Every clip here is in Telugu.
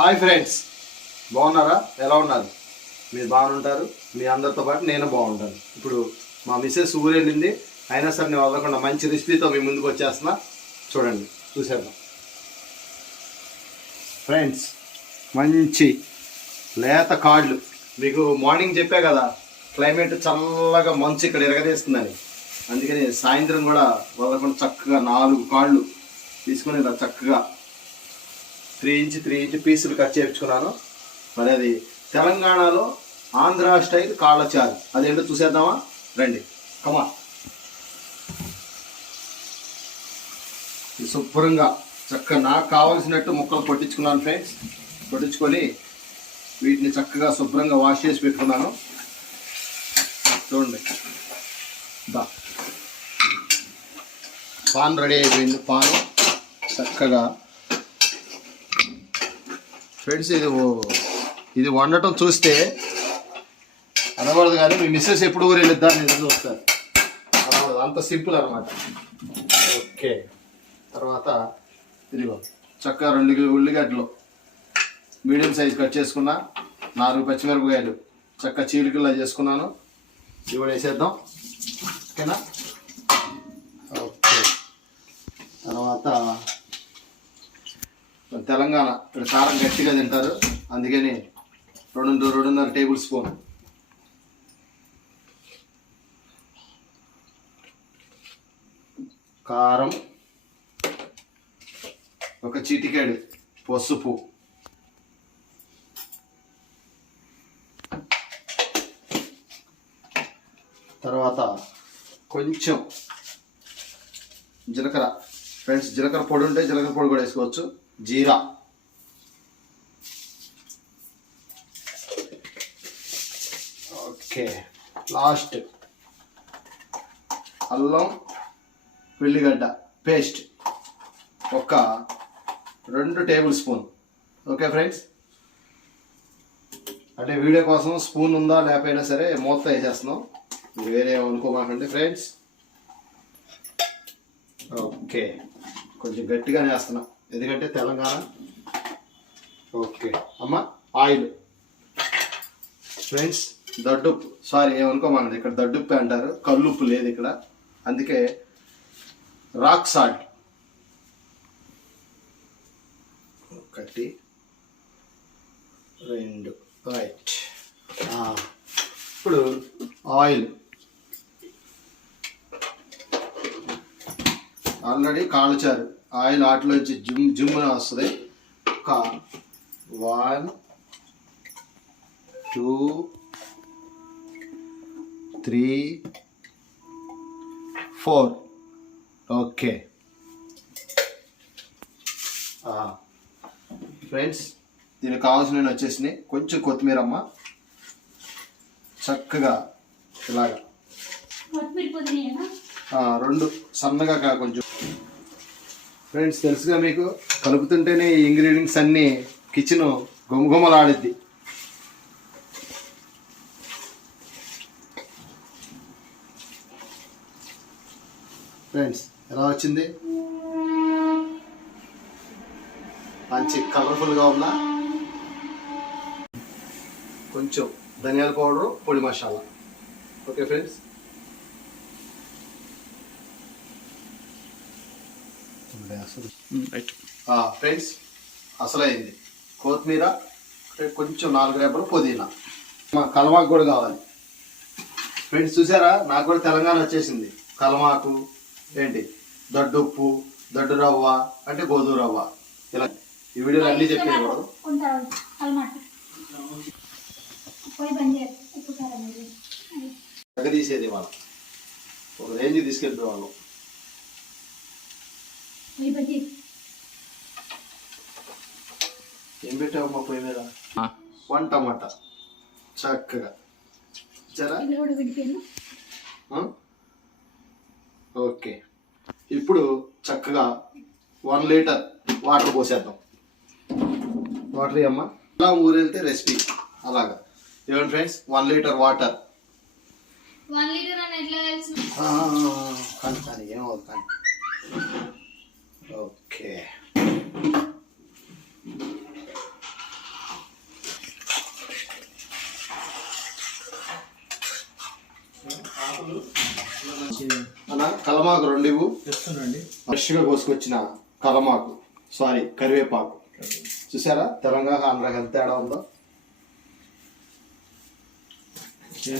హాయ్ ఫ్రెండ్స్, బాగున్నారా? ఎలా ఉన్నారు? మీరు బాగుంటారు. మీ అందరితో పాటు నేను బాగుంటాను. ఇప్పుడు మా మిస్సెస్ ఊరు వెళ్ళింది, అయినా సరే నేను వదలకుండా మంచి రెసిపీతో మీ ముందుకు వచ్చేస్తున్నా. చూడండి, చూసేద్దాం ఫ్రెండ్స్. మంచి లేత కాళ్ళు. మీకు మార్నింగ్ చెప్పా కదా, క్లైమేట్ చల్లగా మంచు ఇక్కడ ఎరగదీస్తుందని. అందుకని సాయంత్రం కూడా వదలకుండా చక్కగా 4 కాళ్ళు తీసుకొని ఇలా చక్కగా 3 ఇంచ్ పీసులు కట్ చేయించుకున్నాను. మరి అది తెలంగాణలో ఆంధ్ర స్టైల్ కాళ్ళ చారు. అదేంటో చూసేద్దామా? రండి, కమా. శుభ్రంగా చక్కగా నాకు కావలసినట్టు ముక్కలు కొట్టించుకున్నాను ఫ్రెండ్స్. కొట్టించుకొని వీటిని చక్కగా శుభ్రంగా వాష్ చేసి పెట్టుకున్నాను. చూడండి, పాన్ రెడీ అయిపోయింది. పాన్ చక్కగా ఫ్రెండ్స్, ఇది వండటం చూస్తే అనకూడదు, కానీ మీ మిస్సెస్ ఎప్పుడు ఊరు వెళ్ళిద్దాం నేను చూస్తారు. అనకూడదు, అంత సింపుల్ అనమాట. ఓకే, తర్వాత ఇదిగో చక్కగా 2 ఉల్లిగడ్డలు మీడియం సైజ్ కట్ చేసుకున్నా, 4 పచ్చిమిరపకాయలు చక్కగా చీలికల్లా చేసుకున్నాను. ఇవి కూడా వేసేద్దాం, ఓకేనా? ఓకే, తర్వాత తెలంగాణ ఇక్కడ కారం గట్టిగా తింటారు, అందుకని 2.5 టేబుల్ స్పూన్ కారం, 1 చిటికెడు పసుపు, తర్వాత కొంచెం జీలకర్ర. ఫ్రెండ్స్, జీలకర్ర పొడి ఉంటే జీలకర్ర పొడి కూడా వేసుకోవచ్చు. జీరా, ఓకే. లాస్ట్ అల్లం వెల్లిగడ్డ paste 2 tablespoon. Okay friends, అంటే వీడియో కోసం స్పూన్ ఉందా లేకపోయినా సరే మూత వేసేస్తున్నాం, వేరే అనుకోమాకండి ఫ్రెండ్స్. ఓకే, కొంచెం గట్టిగానే వేస్తున్నాం ఎందుకంటే తెలంగాణ. ఓకే అమ్మ, ఆయిల్ ఫ్రెండ్స్. దడ్డుప్పు, సారీ ఏమనుకోమాకండి, ఇక్కడ దడ్డుప్పే అంటారు, కల్లుప్పు లేదు ఇక్కడ, అందుకే రాక్ సాల్ట్ 1 2 రైట్. ఇప్పుడు ఆయిల్ ఆల్రెడీ కాల్చారు, ఆయిల్ ఆటలోంచి జుమ్మున వస్తుంది. 1 2 3 4. ఓకే ఫ్రెండ్స్, దీనికి కావాల్సిన వచ్చేసినాయి. కొంచెం కొత్తిమీర అమ్మ, చక్కగా ఇలాగా 2 సన్నగా కొంచెం. ఫ్రెండ్స్, తెలుసుగా మీకు, కలుపుతుంటేనే ఈ ఇంగ్రీడియంట్స్ అన్నీ కిచెన్ గుమగుమలాడిద్ది. ఫ్రెండ్స్, ఎలా వచ్చింది? మంచి కలర్ఫుల్గా ఉందా? కొంచెం ధనియాల పౌడరు, పొడి మసాలా. ఓకే ఫ్రెండ్స్, ఫ్రెండ్స్ అసలైంది కొత్తిమీర, కొంచెం 4 రెబ్బలు పుదీనా. మా కలమాకు కూడా కావాలి ఫ్రెండ్స్. చూసారా, నాకు కూడా తెలంగాణ వచ్చేసింది. కలమాకు ఏంటి, దడ్డుప్పు, దడ్డు రవ్వ అంటే గోధుమ రవ్వ. ఇలా ఈ వీడియోలో అన్నీ చెప్పేయకూడదు. తీసేది వాళ్ళ ఒక రేంజ్ తీసుకెళ్ళిపోయే వాళ్ళం. ఏం పెట్టావమ్మా పొయ్యి మీద? 1 టమాటా చక్కగా ఇచ్చారా? ఓకే, ఇప్పుడు చక్కగా 1 లీటర్ వాటర్ పోసేద్దాం. వాటర్ అమ్మా, అలా ఊరెళ్తే రెసిపీ అలాగా. ఏమండి ఫ్రెండ్స్, 1 లీటర్ వాటర్. 1 లీటర్ అని ఎట్లా తెలుసు? కానీ ఏమవుతుంది కానీ. ఓకే, అన్న కలమాకు 2 ఇవ్వు. తెస్తుండండి. ఫ్రెష్గా కోసుకొచ్చిన కలమాకు, సారీ కరివేపాకు. చూసారా తెలంగాణ ఆంధ్రాకి ఎంత తేడా ఉందో.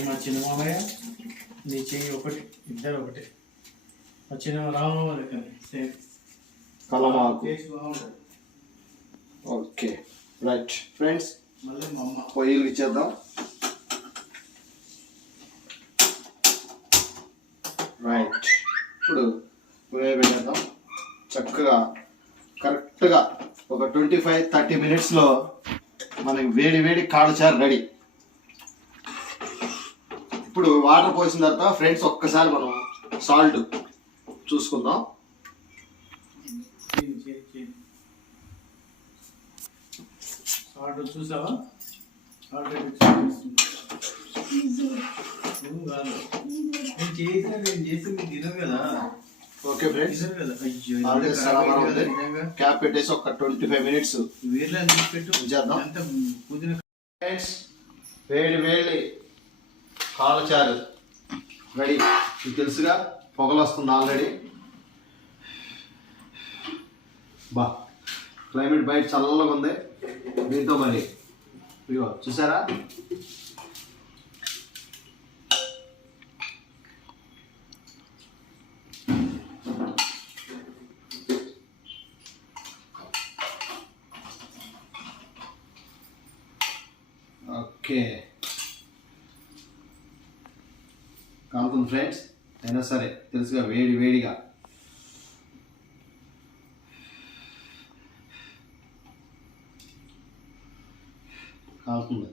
మా చిన్న మామయ్య నీ చెయ్యి ఒకటి, ఇద్దరు ఒకటి. మా చిన్న రామమ్మ లెక్కనే సేమ్ కలమాకు. టేస్ట్ బాగుంటుంది. ఓకే రైట్ ఫ్రెండ్స్, మళ్ళీ మా అమ్మ పొయ్యిలు ఇచ్చేద్దాం. రైట్, ఇప్పుడు పొయ్యి పెట్టేద్దాం. చక్కగా కరెక్ట్గా ఒక 25-30 మినిట్స్లో మనకి వేడి వేడి కాళ్ళచారు రెడీ. ఇప్పుడు వాటర్ పోసిన తర్వాత ఫ్రెండ్స్ ఒక్కసారి మనం సాల్ట్ చూసుకుందాం. ఆర్డర్ చూసావా? ఆల్రెడీ నువ్వు కాదు, నేను చేసి తినవు కదా. ఓకే ఫ్రెండ్స్, తినరు కదా. అయ్యో ఆల్రెడీ సలామా ఉంది. నిజంగా క్యాప్ పెట్టేసి ఒక 25 మినిట్స్ వేర్లో పెట్టు చేద్దాం. అంత పుదీనా. ఫ్రెండ్స్, వేడి వేడి కాళ్ళచారు రెడీ. మీకు తెలుసుగా పొగలు వస్తుంది ఆల్రెడీ. బా, క్లైమేట్ బయట చల్లగా ఉంది. దీంతో మరి ఇదిగో చూసారా, ఓకే కాలుతుంది ఫ్రెండ్స్. అయినా సరే తెలుసుగా వేడి వేడిగా కాలుతుంది.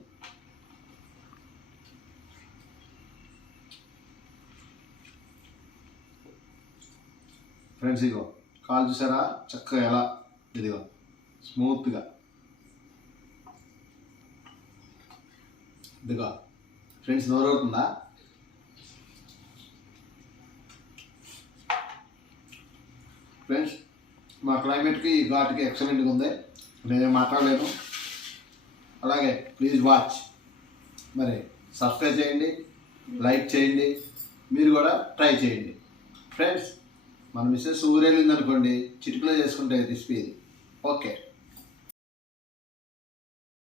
ఫ్రెండ్స్ ఇదిగో కాలు చూసారా చక్కగా ఎలా, ఇదిగో స్మూత్గా. ఇదిగో ఫ్రెండ్స్ నోరవుతుందా? ఫ్రెండ్స్, మా క్లైమేట్కి ఈ ఘాట్కి ఎక్సలెంట్గా ఉంది. నేనేం మాట్లాడలేను. అలాగే ప్లీజ్ వాచ్, మరి సబ్స్క్రైబ్ చేయండి, లైక్ చేయండి, మీరు కూడా ట్రై చేయండి. ఫ్రెండ్స్, మన మిస్సెస్ ఊరెళ్ళింది అనుకోండి, చిటికలో చేసుకుంటే రెసిపీ ఇది. ఓకే.